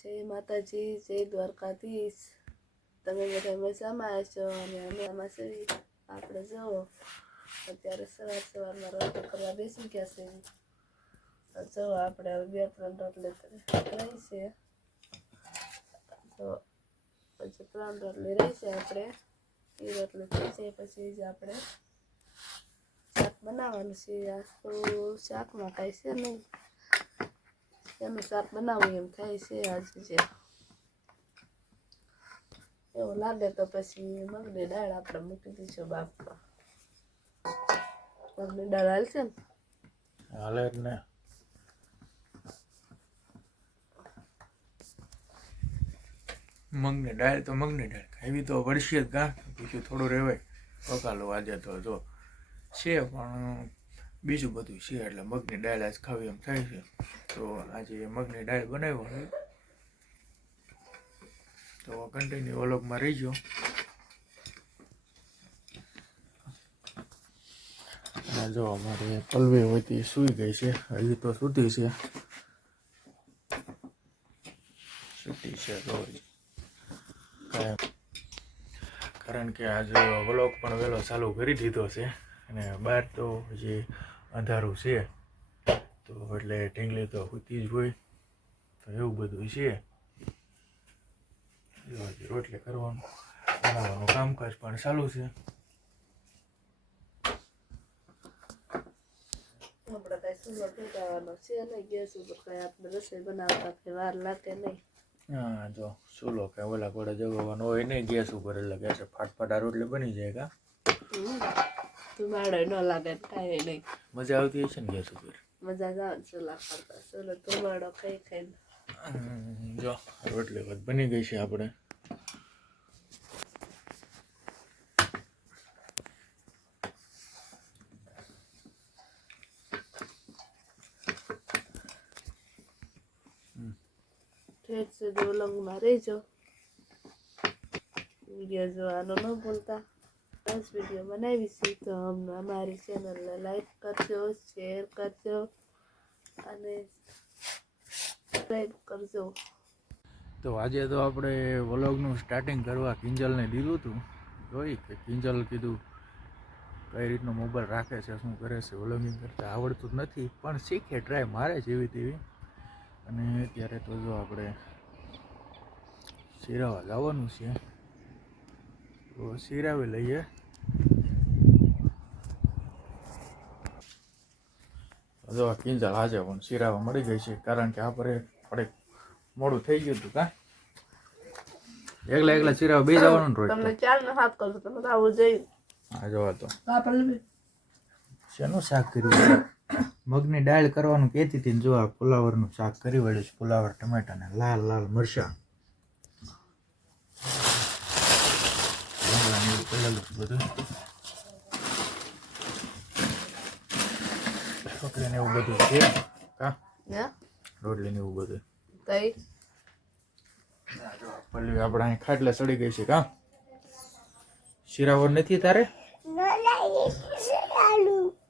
જય માતાજી, જય દ્વારકાધીશ. તમે બધા મજામાં હશો અને અમે આમાં સવી. આપણે જુઓ અત્યારે સવારમાં રોટલી કરવા બેસી ગયા છે. જો આપણે 2-3 રોટલી રહી છે. તો પછી 3 રોટલી રહી છે. આપણે એ રોટલી થઈ જાય પછી જ આપણે શાક બનાવવાનું છે. આ તો શાકમાં કાંઈ છે નહીં, એનું શાક બનાવવું એમ થાય છે. આજે જે એવું લાગે તો પછી મગની દાળ આપણે મૂકી દઈશું બાફવા. મગની દાળ હાલશે ને? હાલે જ ને. મગની દાળ તો મગની દાળ ખાવી તો પડશે જ. કા પૂછ્યું થોડું રહેવાય પકાલો આજે તો જો છે, પણ બીજું બધું છે એટલે મગની દાળ આજ ખાવી એમ થાય છે. તો આજે મગની દાળ બનાવ્યો છે. તો કન્ટિન્યુ વ્લોગમાં રહીજો. જો અમારે પલવી હોતી સૂઈ ગઈ છે, હજી તો સૂતી છે. કારણ કે આજે વ્લોગ પણ વહેલો ચાલુ કરી દીધો છે અને બહાર તો હજી અંધારું છે, તો એટલે ઢીંગલી તો સૂતી જ હોય. તો એવું બધું છે. રોટલી કરવાનું બનાવવાનું કામકાજ પણ ચાલુ છે. આપણે કાંઈ સુલો ભેગાવાનો છે નહીં. ગેસ ઉપર કાંઈ આપણે રસોઈ બનાવતા કંઈ વાર લાગે નહીં. હા, જો ચૂલો કે ઓલા ઘોડે જગવાનો હોય નહીં ગેસ ઉપર, એટલે ગેસે ફાટફાટ આ રોટલી બની જાય. કા ધુમાડો ન લાગે કાંઈ નહીં. મજા આવતી હશે ને ગેસ ઉપર? મજા જ આવે ચૂલા કરતા. ચૂલો ધુમાડો ખાઈને જો રોટલી વધ બની ગઈ છે. આપણે ઠેઠ સુધી ઉલંગમાં રહેજો. વિડીયો જોવાનો ન ભૂલતા. 10 વિડીયો બનાવી છે તો અમને અમારી ચેનલને લાઈક કરજો, શેર કરજો અને સબસ્ક્રાઈબ કરજો. તો આજે તો આપણે વ્લોગનું સ્ટાર્ટિંગ કરવા કિંજલને દીધું હતું. જોઈ કે કિંજલ કીધું કઈ રીતનો મોબાઈલ રાખે છે, શું કરે છે. વ્લોગિંગ કરતાં આવડતું જ નથી, પણ શીખે, ટ્રાય મારે જેવી તેવી. અને અત્યારે તો જો આપણે સિરાવા જવાનું છે, તો સિરાવી લઈએ. જો કિંજલ આજે પણ સિરાવા મળી ગઈ છે, કારણ કે આપણે થોડીક મોડું થઈ ગયું હતું. કા એકલા સિરાવા બે જવાનું રોજ તમને 4 ને 7 કરજો. તમે આવું જોઈએ. હા જોવા તો શેનું શાક કર્યું? મગની દાળ કરવાનું કહેતી હતી ને જો આ ફુલાવરનું શાક કરી વળ્યું છે. ફુલાવર, ટમેટા ને લાલ લાલ મરચાં બધું રોટલી ને એવું બધું છે. કા રોટલી ને એવું બધું પલ્લી આપણે અહીં ખાટલે ચડી ગઈ છે. કા શિરાવર નથી તારે?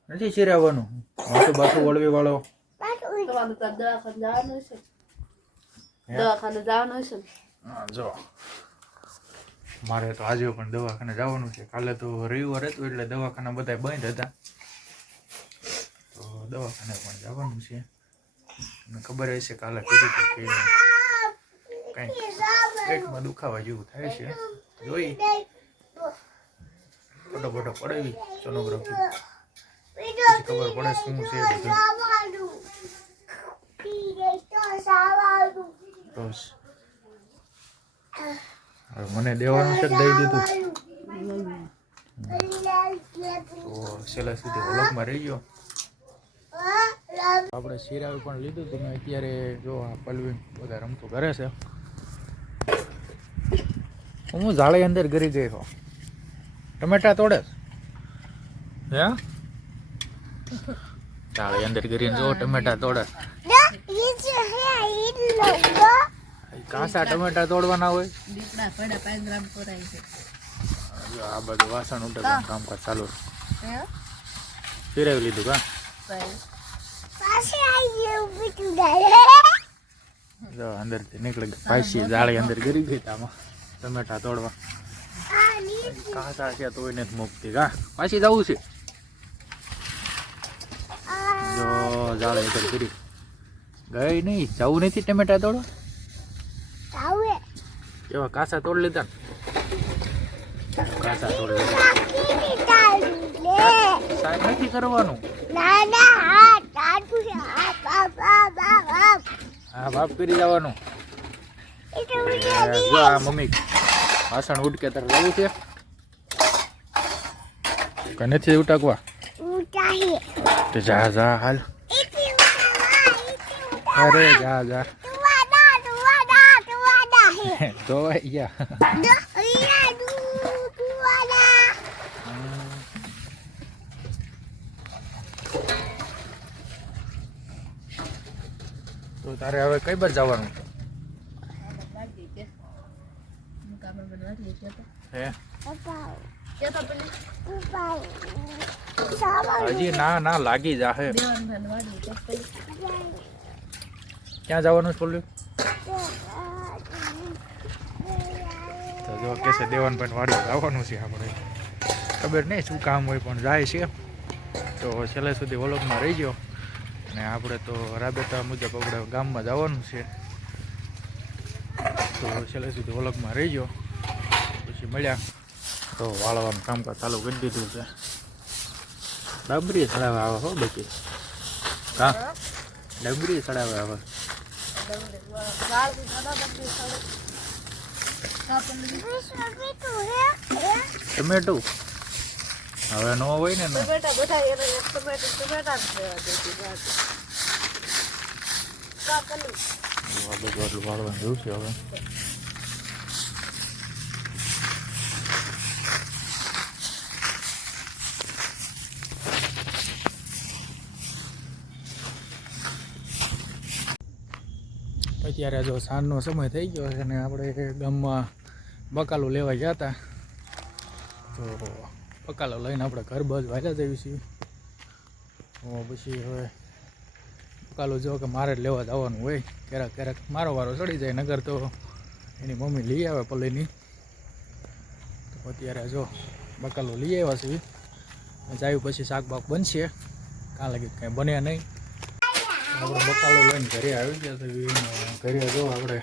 નથી શિરાવાનું? માથું બાથું વળવી વાળો દવાખાને જવાનું હશે ને? હા, જો મારે તો આજે પણ દવાખાને જવાનું છે. કાલે તો રવિવાર હતું એટલે દવાખાના બધા બંધ હતા, તો દવાખાને પણ જવાનું છે. મને ખબર હશે કાલે કીધું કે કંઈક પેટમાં દુખાવા જેવું થાય છે. જોઈ ફોટો પડાવી સોનોગ્રાફી, પછી ખબર પડે શું છે બધું. હવે મને દેવાનું છે, દઈ દીધું. તો છેલ્લા સુધી વ્લોગમાં રહી ગયો. આપણે શિરાવી પણ લીધું હતું. મેં અત્યારે જો આ પલવી બધા રમતું કરે છે. હું જાળી અંદર ગરી ગઈ હો. ટમેટા તોડે હે? જાળી અંદર ગરીને જો ટમેટા તોડે. કાસા ટમેટા તોડવાના હોય. આ બધું વાસણ ઉઠે કામકાજ ચાલુ. ફેરવી લીધું. કા જો અંદરથી નીકળી ગઈ પાછી જાળી અંદર ગરી ગઈ આમાં ટમેટા તોડવા કાચા છે તો એને જ મૂકતી કા પાછી જવું છે જો જાળી અંદર ગરી ગઈ નહીં જવું નથી ટમેટા તોડવા એવા કાચા તોડ લીધા ને કાચા તોડ લીધા સાહેબ નથી કરવાનું હા બાપ કરી જવાનું જો આ મમ્મી વાસણ ઉડકે તારે જવું છે કે નથી ઉટકવા તો જા જા હાલ અરે જા જા ધોવાઈ ગયા તો તારે હવે કઈ બાર જવાનું હે હજી ના લાગી જાહે ક્યાં જવાનું બોલ્યું તો જો કે છે દેવાનભાઈ વાડી જવાનું છે આપણે ખબર નહીં શું કામ હોય પણ જાય છે તો છેલ્લે સુધી વલોગમાં રહી ગયો અને આપણે તો રાબેતા મુજબ આપણે ગામમાં જવાનું છે તો છેલ્લે સુધી વલોગમાં રહી ગયો પછી મળ્યા તો વાળવાનું કામકાજ ચાલુ કરી દીધું છે ડબરી ચડાવવા આવે હો બચી કા ડબરી ચડાવવા આવે ટમેટું હવે ન હોય ને વાળવાનું જેવું છે હવે અત્યારે જો સાંજનો સમય થઈ ગયો છે અને આપણે ગામમાં બકાલો લેવા ગયા હતા તો બકાલો લઈને આપણે ઘર બાજુ વાયલા જઈએ છીએ તો પછી હવે બકાલો જો કે મારે જ લેવા જવાનું હોય ક્યારેક ક્યારેક મારો વારો ચડી જાય નગર તો એની મમ્મી લઈ આવે પલ્લીની તો અત્યારે જો બકાલો લઈ આવ્યા છીએ જાયું પછી શાક બાક બનશે કાં લાગી કંઈ બને નહીં આપણે બકાલો લઈને ઘરે આવી ગયા છે ઘરે જો આપણે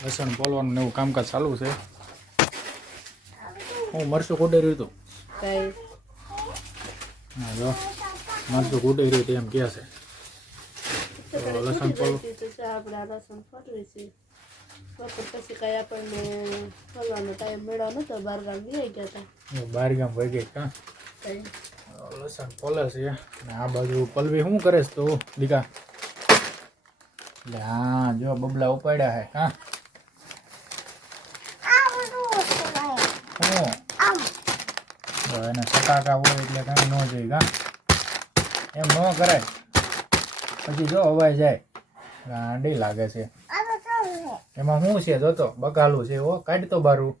લસણ પોલવાનું ને એવું કામકાજ ચાલુ છે હું મરચું કૂટી રહ્યું હતું હા જો મરચું કૂટી રહ્યું હતું એમ કહે છે તો લસણ પોલવું આપણે આ લસણ ફરવી છે બપોર પછી કઈ આપણને ફરવાનો ટાઈમ મળ્યો નતો બાર ગામ લઈ ગયા હતા બાર ગામ વહી ગઈ કાં લસણ પોલે છે અને આ બાજુ પલવી શું કરે છે તું દીકા એટલે હા જો બબલા ઉપાડ્યા હે હા શું એને સટાકા હોય એટલે કાંઈ ન જોઈએ કા એમ ન કરાય પછી જો અવાય જાય ગાંડી લાગે છે એમાં શું છે જોતો બકાલું છે હો કાઢ તો બારું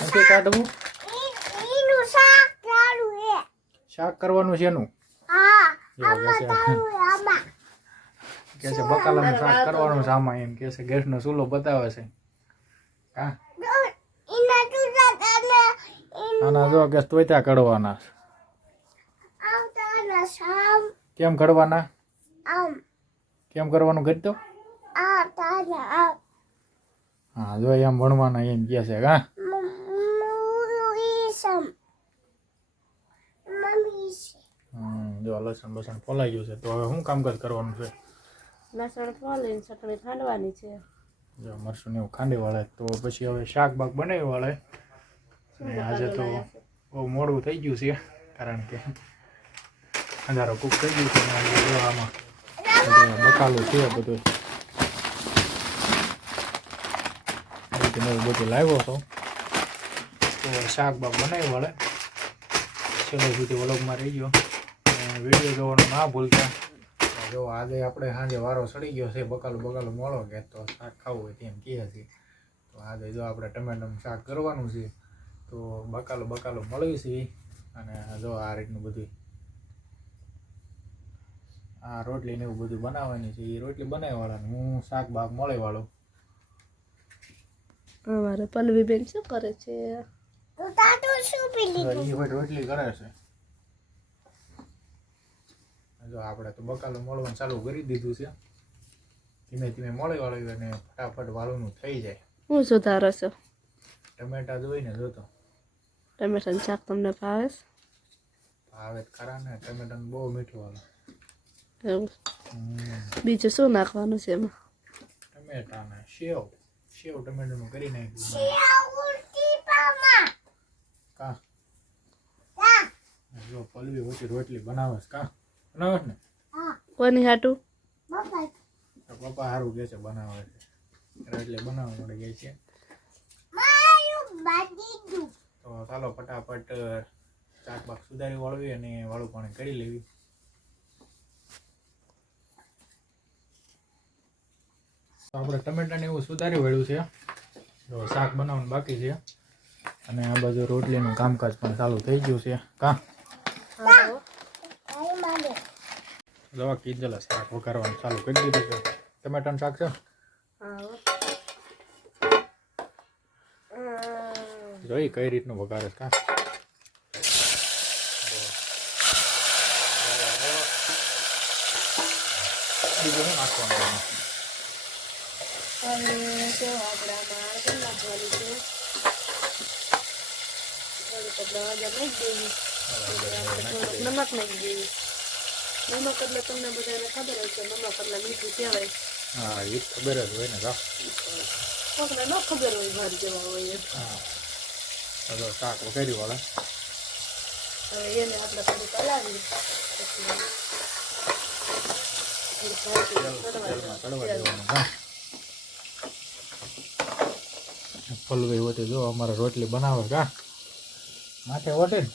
નથી કાઢવું શાક કરવાનું છે એનું કે છે બકાલાનું શાક કરવાનું છે આમાં એમ કે છે ગેસનો ચૂલો બતાવે છે હા આના જો ગેસ તોય કડવાના કેમ કડવાના કેમ કરવાનું કરી તો હા જો એમ ભણવાના એમ કે છે હા જો લસણ બસણ ફોલાઈ ગયું છે તો હવે શું કામકાજ કરવાનું છે લસણ ફોલીને ચટણી ખાંડવાની છે જો મરચું ને એવું ખાંડી વાળે તો પછી હવે શાક બાક બનાવી વાળે અને આજે તો બહુ મોડું થઈ ગયું છે કારણ કે અંધારો કૂક થઈ ગયું છે અને આમાં બકાલું છે બધું બધું લાવ્યો હતો તો શાક બાક બનાવી વાળે છેલ્લે સુધી વલોગમાં રહી ગયો વિડીયો જોવાનું ના ભૂલતા જો આજે આપણે સાંજે વારો સડી ગયો છે બકાલું મોળો કે તો શાક ખાવું હોય તેમ કહે છે તો આજે જો આપણે ટમેટાનું શાક કરવાનું છે તો બકાલું મળવી છે અને જો આ રીતનું બધું આ રોટલી ને એવું બધું બનાવવાની છે. એ રોટલી બનાવવાળાની, હું શાક બાક મળે વાળો. અમારે પલ્લવી બેન શું કરે છે? એ રોટલી કરે છે. જો આપણે તો બકાલું મળવાનું ચાલુ કરી દીધું છે. ધીમે ધીમે મળી વાળ્યું અને ફટાફટ વાળુનું થઈ જાય. હું સુધારો છો? ટમેટા જોઈને જોતો ટમેટાનું શાક તમને ભાવે છે? ભાવે જ ખરા ને, ટમેટાનું બહુ મીઠું આવે. એવું બીજું શું નાખવાનું છે એમાં? ટમેટા ને સેવ ટમેટાનું કરી નાખ્યું. કા જો પલવી ઓછી રોટલી બનાવે છે. કા બનાવે ને કોની હાટું? પપ્પા સારું કે છે બનાવે છે એટલે બનાવવા મળે ગઈ છે. તો ચાલો ફટાફટ શાક બાક સુધારી વાળવી અને વાળું પાણી કરી લેવી. તો આપણે ટમેટા ને એવું સુધારી વાળ્યું છે. તો શાક બનાવવાનું બાકી છે અને આ બાજુ રોટલીનું કામકાજ પણ ચાલુ થઈ ગયું છે. કા દવા કીધેલા શાક વઘારવાનું ચાલુ કરી દીધું છે. ટમેટાનું શાક છે. જોઈ કઈ રીતનું વઘારે કા બીજું શું નાખવાનું? હવે તો આપણામાં શું નાખવાનું છે? થોડુંક આપણે હળદર નાખી દેવી. થોડુંક નમક નાખી દેવી. નમક એટલે તમને બધાને ખબર હોય છે નમક એટલે મીઠું કહેવાય. હા એ ખબર જ હોય ને. કા કોકને ન ખબર હોય ઘર જેવા હોય એમ. હા હવે શાક વઘારી વાળા. હવે એને આપણે થોડુંક હલાવી પલવી હોતી જો અમારે રોટલી બનાવે. કા માથે ઓટે ને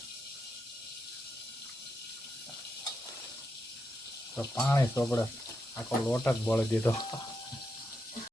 તો પાણી ચોપડે આખો લોટ જ બોળી દીધો.